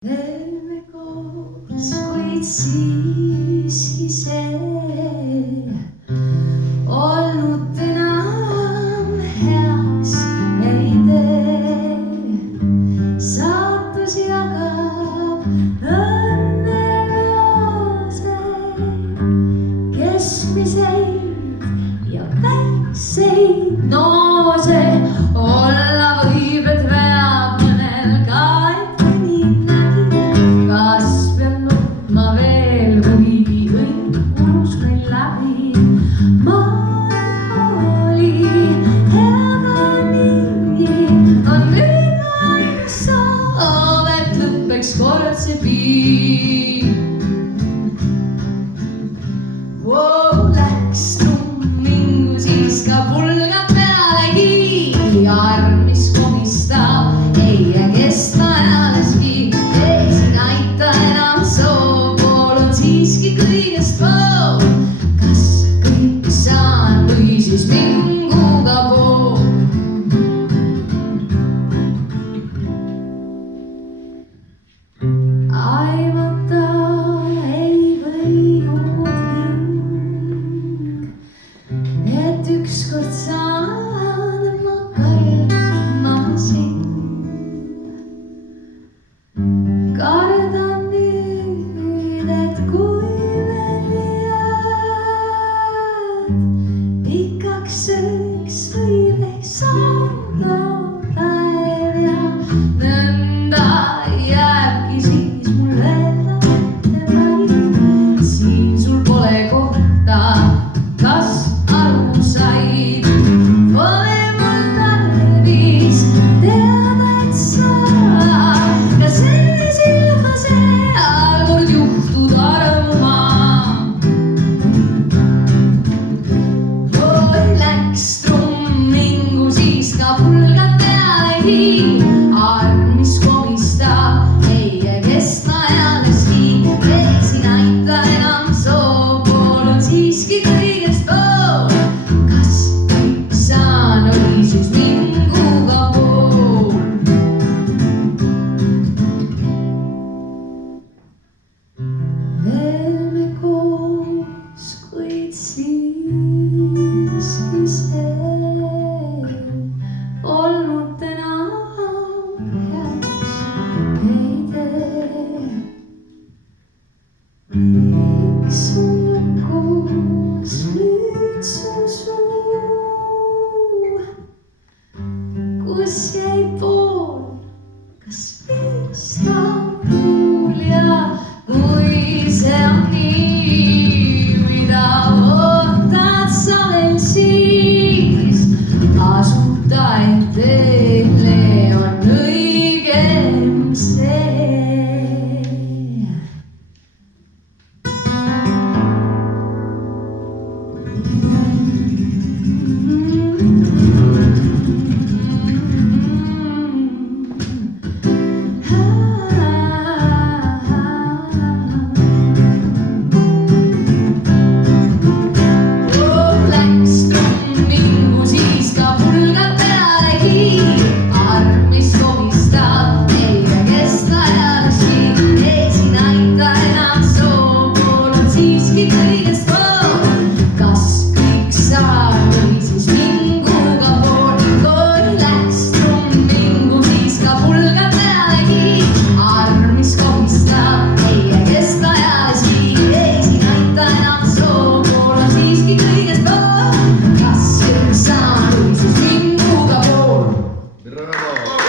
Teeme koos, kuid siiski see olnud enam heaks ei tee. Saatus jagab õnne loose, keskmiseid ja väikseid noose. Olla võib, et veab mõnel ka, et mõni nägi, kas peab nutma veel, kuigi õnn kulus meil läbi. Maailm oli hea ka nii, on nüüd ainus soov, et lõppeks kord see piir. Läks tummingu, siis ka pulgad pealegi, armis komistab, ei jää kesta ajaleski. Ei siin aita enam soov, pool on siiski kõigest pool. Kas kõik saan või siis minguga pool? Aimata ei võinud hing, et ükskord saan ma kartma sind. Kardan nüüd, et kui veel jääd pikaks ööks, võib ehk saada päev ja nõnda jääbki siis mul öelda ette vaid. Siin sul pole kohta, kas aru said? Pole mul tarvis teada, et sa ka selle silma seal kord juhtud armuma. Läks trummingu, siis ka pulgad pealegi, armis komistab, ei jää kestma ajaleski. Ei siin aita enam soov, pool on siiski kõigest pool. Kas kõik saan või siis minguga pool? Veel me koos, kuid siiski see olnud enam heaks ei tee. Miks on koos nüüd su suu, kus jäi pool, kas pistab tuul? Ja kui see on nii, mida ootad sa veel siis, asuta end teele on õigem see. Bravo!